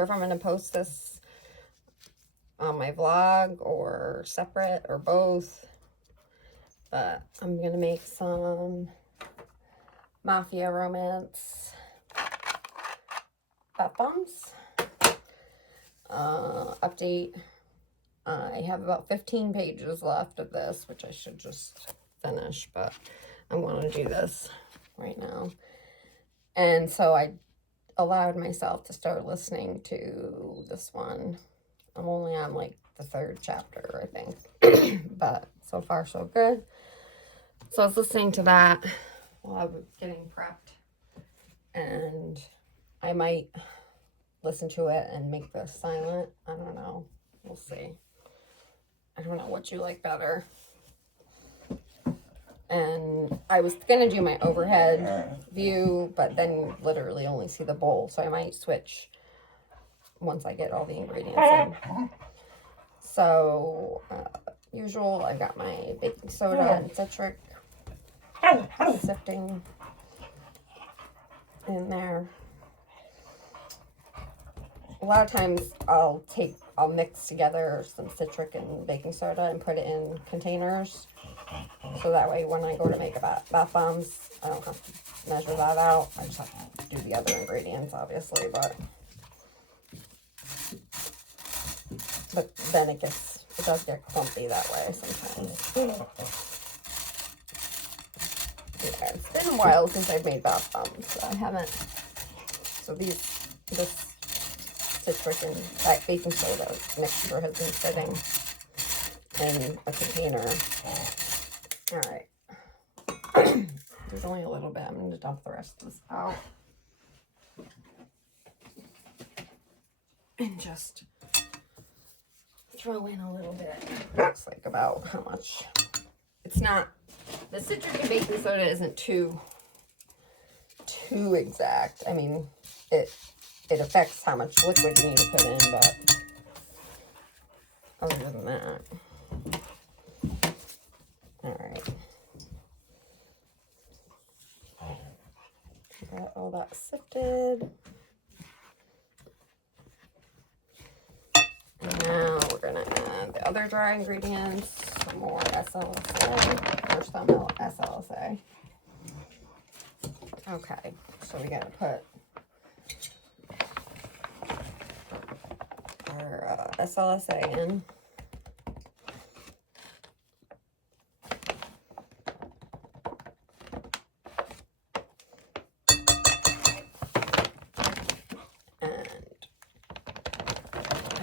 sure if I'm going to post this on my vlog or separate or both. But I'm going to make some Mafia Romance bath bombs. Update. I have about 15 pages left of this, which I should just finish, but I'm going to do this right now. And so I allowed myself to start listening to this one. I'm only on like the 3rd chapter, I think, but so far so good. So I was listening to that while I was getting prepped, and I might listen to it and make this silent. I don't know. We'll see. I don't know what you like better. And I was going to do my overhead view, but then you literally only see the bowl. So I might switch once I get all the ingredients in. So, usual, I've got my baking soda and citric sifting in there. A lot of times I'll mix together some citric and baking soda and put it in containers. So that way when I go to make a bath bombs, I don't have to measure that out. I just have to do the other ingredients, obviously, but then it does get clumpy that way sometimes. Yeah, it's been a while since I've made bath bombs. I haven't. So this citric and that baking soda mixture has been sitting in a container. All right. There's only a little bit. I'm going to dump the rest of this out. And just throw in a little bit. Looks like about how much. It's not, the citric and baking soda isn't too exact. I mean, it affects how much liquid you need to put in, but other than that. All right. Got all that sifted. And now we're gonna add the other dry ingredients, some more SLSA. First time SLSA. Okay, so we gotta put our SLSA in.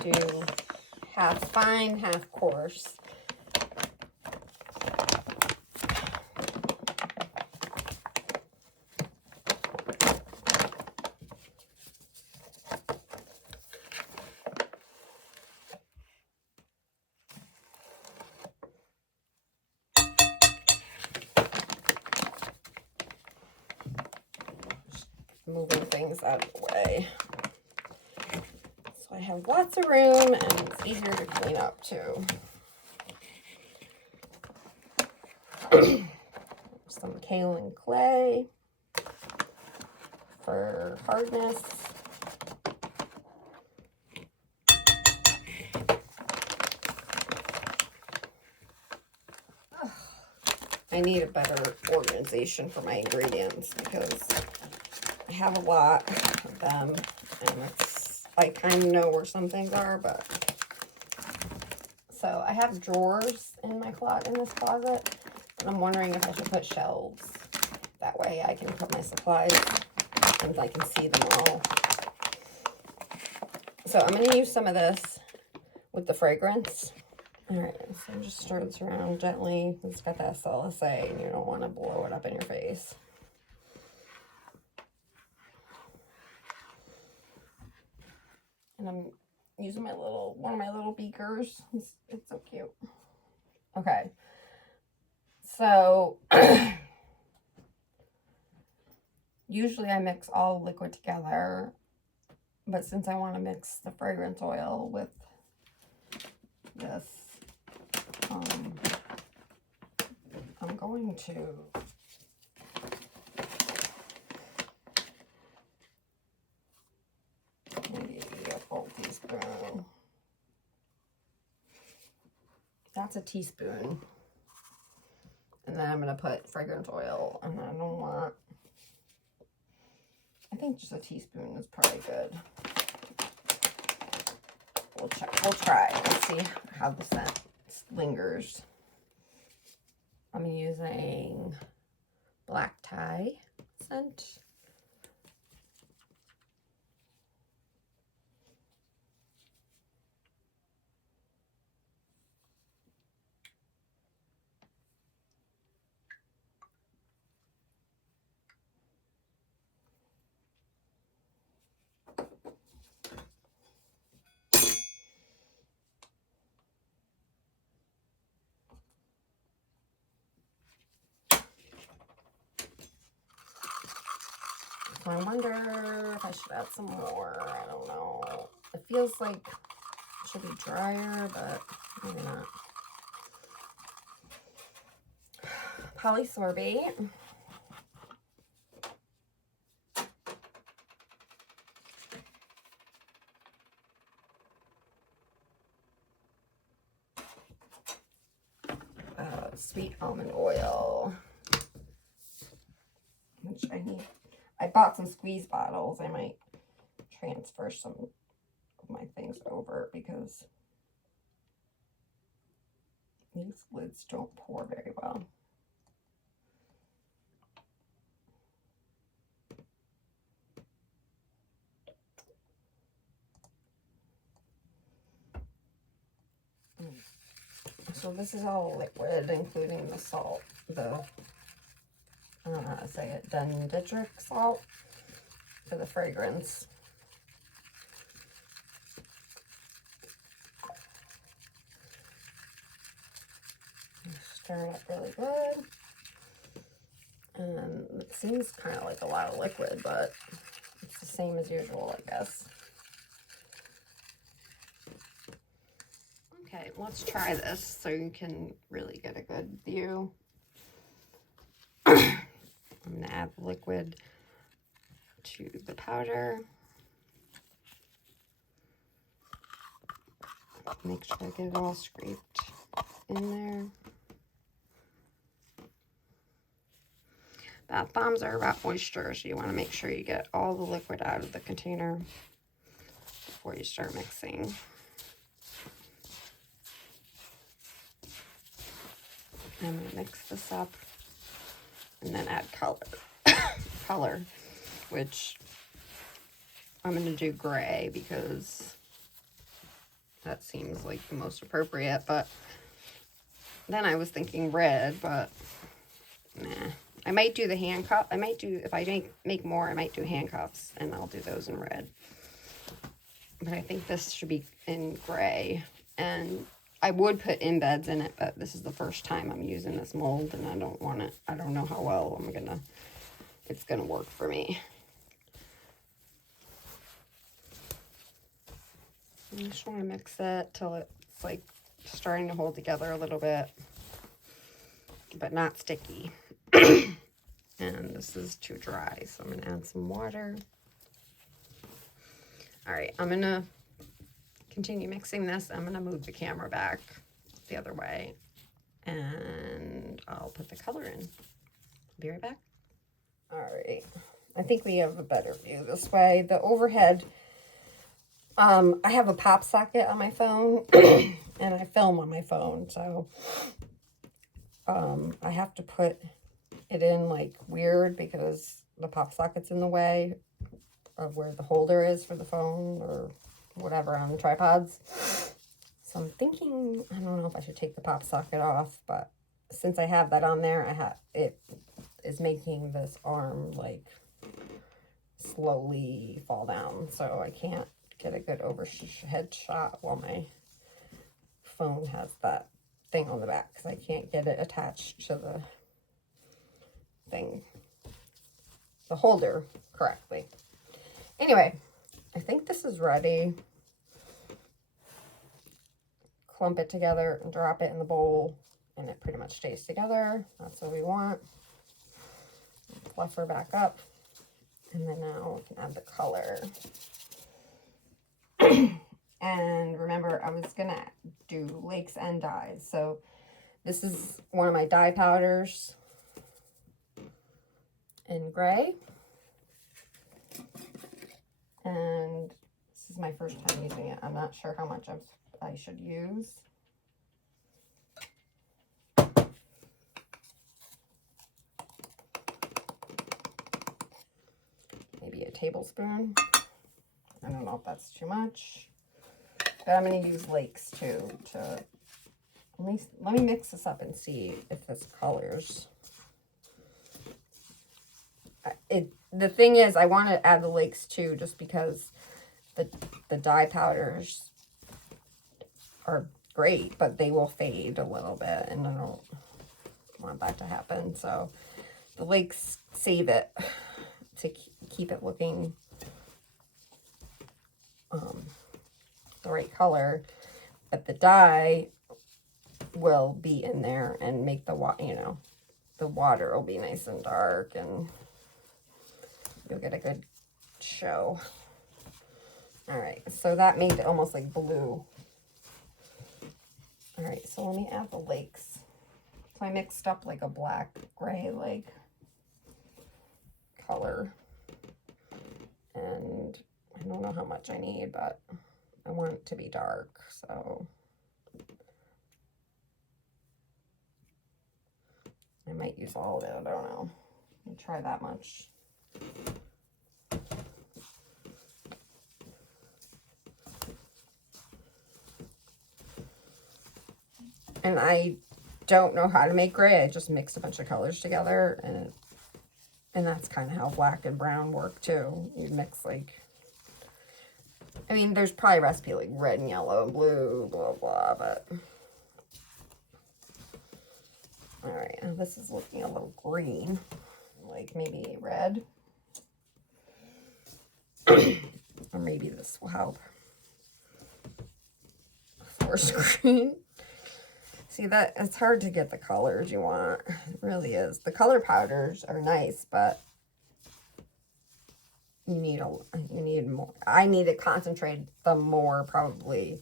Do half fine, half coarse. Just moving things out of the way. I have lots of room and it's easier to clean up too. Some kaolin clay for hardness. I need a better organization for my ingredients because I have a lot of them and I kind of know where some things are, but so I have drawers in this closet, and I'm wondering if I should put shelves. That way I can put my supplies and I can see them all. So I'm going to use some of this with the fragrance. All right, so just stir this around gently. It's got that SLSA, and you don't want to blow it up in your face. And I'm using one of my little beakers. It's so cute. Okay. So, usually I mix all the liquid together, but since I want to mix the fragrance oil with this, I'm going to maybe a That's a teaspoon. And then I'm going to put fragrance oil. And I don't want... I think just a teaspoon is probably good. We'll check. We'll try. Let's see how the scent lingers. I'm using black tie scent. So I wonder if I should add some more. I don't know. It feels like it should be drier, but maybe not. Polysorbate. Sweet almond oil, which I need. I bought some squeeze bottles. I might transfer some of my things over because these lids don't pour very well. So this is all liquid, including the salt, I don't know how to say it, dendritic salt for the fragrance. Stir it up really good. And it seems kind of like a lot of liquid, but it's the same as usual, I guess. Okay, let's try this so you can really get a good view. I'm going to add the liquid to the powder. Make sure I get it all scraped in there. Bath bombs are about moisture, so you want to make sure you get all the liquid out of the container before you start mixing. I'm going to mix this up and then add color, which I'm going to do gray because that seems like the most appropriate, but then I was thinking red, but nah. I might do the handcuff. I might do, if I make more, I might do handcuffs, and I'll do those in red. But I think this should be in gray, and I would put embeds in it, but this is the first time I'm using this mold, and I don't want it. I don't know how well it's gonna work for me. I just want to mix it till it's like starting to hold together a little bit, but not sticky. And this is too dry, so I'm gonna add some water. All right, I'm gonna continue mixing this. I'm gonna move the camera back the other way, and I'll put the color in. Be right back. All right, I think we have a better view this way. The overhead, I have a pop socket on my phone, and I film on my phone, so I have to put it in like weird because the pop socket's in the way of where the holder is for the phone or whatever on the tripods. So I'm thinking, I don't know if I should take the pop socket off, but since I have that on there, it is making this arm like slowly fall down, so I can't get a good overhead shot while my phone has that thing on the back because I can't get it attached to the thing, the holder, correctly. Anyway, I think this is ready. Clump it together and drop it in the bowl, and it pretty much stays together. That's what we want. Fluff her back up, and then now we can add the color. And remember, I was gonna do lakes and dyes. So this is one of my dye powders in gray. And this is my first time using it. I'm not sure how much I should use. Maybe a tablespoon. I don't know if that's too much. But I'm going to use lakes too to at least, let me mix this up and see if this colors. The thing is, I want to add the lakes too, just because the dye powders are great, but they will fade a little bit, and I don't want that to happen. So the lakes save it to keep it looking the right color, but the dye will be in there and make the the water will be nice and dark, and you'll get a good show. All right, so that made it almost like blue. All right, so let me add the lakes. So I mixed up like a black gray like color, and I don't know how much I need, but I want it to be dark, so I might use all of it. I don't know. I'll try that much. And I don't know how to make gray. I just mixed a bunch of colors together, and that's kind of how black and brown work too. You mix like, I mean, there's probably a recipe like red and yellow and blue, blah, blah, but. All right, now this is looking a little green, like maybe red. Or maybe this will help. Forest green. See, that it's hard to get the colors you want. It really is. The color powders are nice, but you need more. I need to concentrate them more, probably,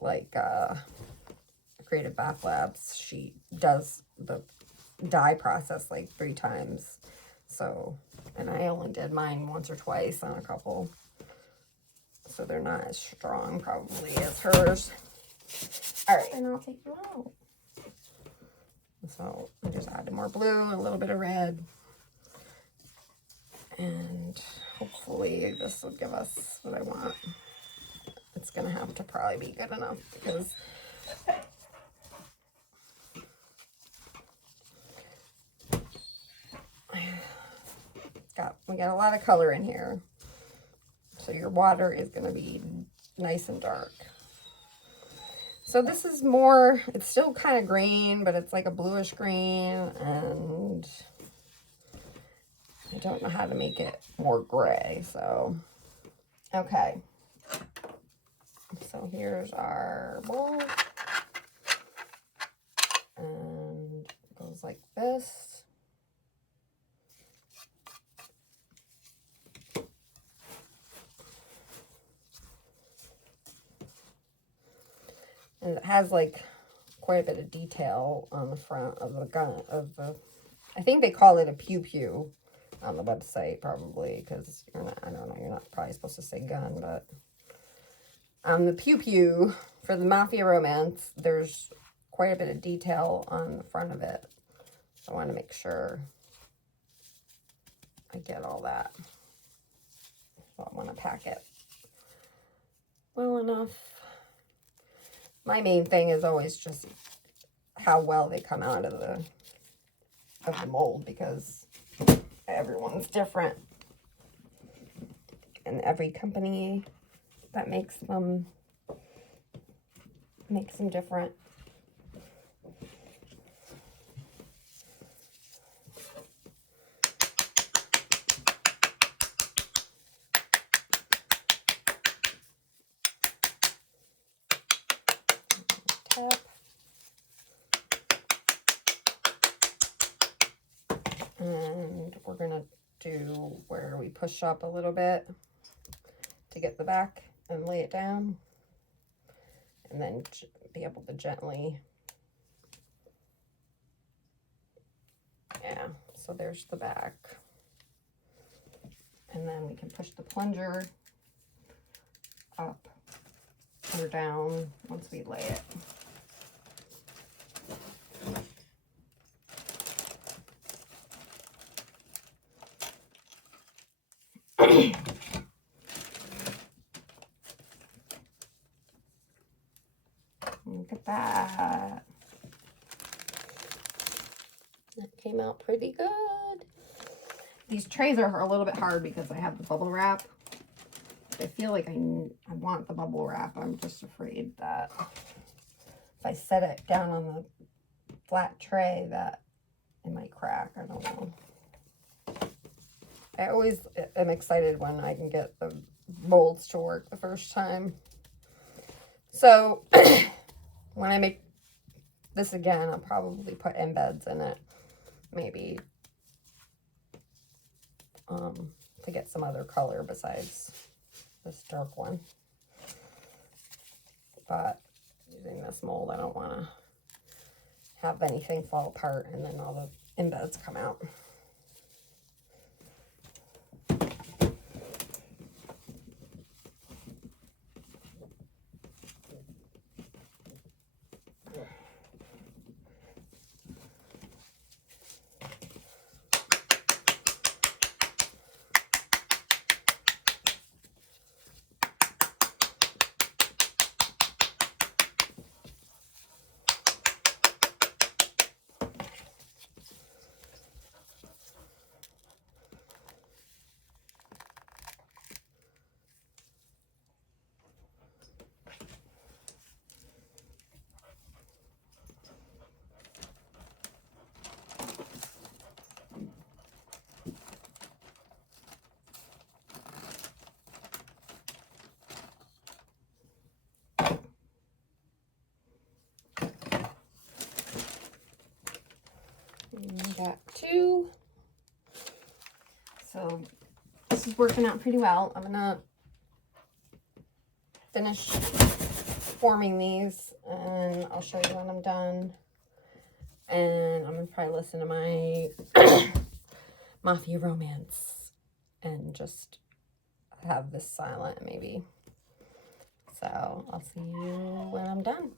like Creative Bath Labs. She does the dye process like 3 times. So, and I only did mine once or twice on a couple. So they're not as strong probably as hers. All right, and I'll take you out. So I just added more blue, a little bit of red. And hopefully this will give us what I want. It's gonna have to probably be good enough because we got a lot of color in here. So your water is gonna be nice and dark. So this is more, it's still kind of green, but it's like a bluish green, and I don't know how to make it more gray, so, okay. So here's our bowl, and it goes like this. And it has like quite a bit of detail on the front of the gun, I think they call it a pew-pew on the website, probably, because you're not, I don't know, you're not probably supposed to say gun, but the pew-pew for the Mafia Romance, there's quite a bit of detail on the front of it. So I want to make sure I get all that. So I want to pack it well enough. My main thing is always just how well they come out of the mold, because everyone's different. And every company that makes them different. Tap. And we're gonna do where we push up a little bit to get the back and lay it down. and then be able to gently, yeah, so there's the back. And then we can push the plunger up or down once we lay it. Look at that. That came out pretty good. These trays are a little bit hard because I have the bubble wrap. I feel like I want the bubble wrap. I'm just afraid that if I set it down on the flat tray that it might crack. I don't know. I always am excited when I can get the molds to work the first time. So when I make this again, I'll probably put embeds in it, maybe, to get some other color besides this dark one. But using this mold, I don't want to have anything fall apart and then all the embeds come out. Got two. So this is working out pretty well. I'm gonna finish forming these and I'll show you when I'm done. And I'm gonna probably listen to my Mafia Romance and just have this silent maybe. So I'll see you when I'm done.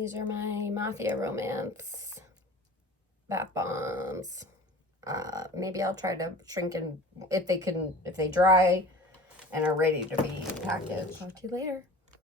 These are my Mafia Romance bath bombs. Maybe I'll try to shrink in if they dry and are ready to be packaged. Talk to you later.